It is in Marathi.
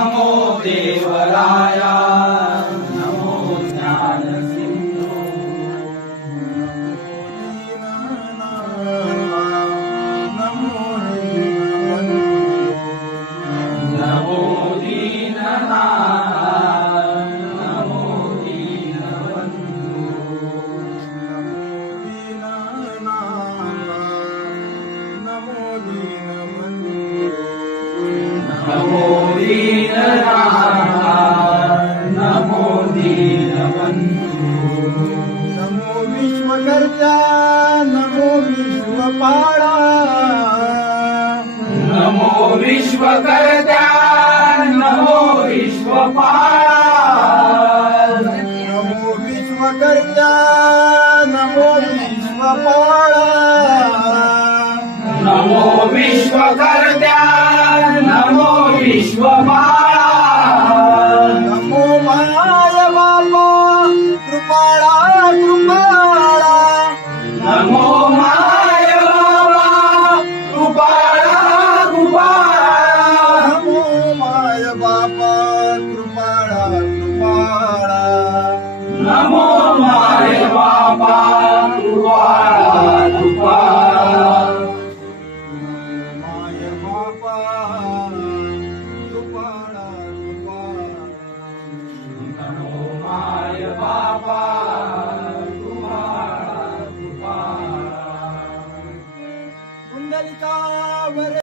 नमो देवराया नमो ज्ञान सिंधू नमो दीननाथ नमो दीनबंधू नमो दीननाथ नमो दीनबंधू नमो विश्वकर्ता नमो विश्वपाळा नमो विश्वकर्त्या नमो विश्वपाला नमो विश्वकर्ता नमो विश्वपाळा नमो विश्वकर्त्या नमो विश्वपाला